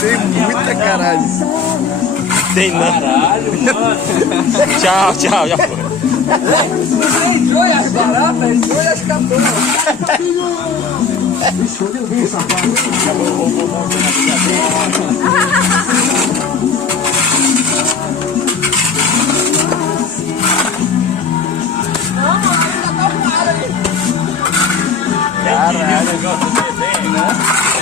Tem muita caralho. Tem não. Caralho, mano. Tchau, tchau, já foi. Você entrou e as baratas, entrou e as catonas. Caralho, negócio de desenho, né?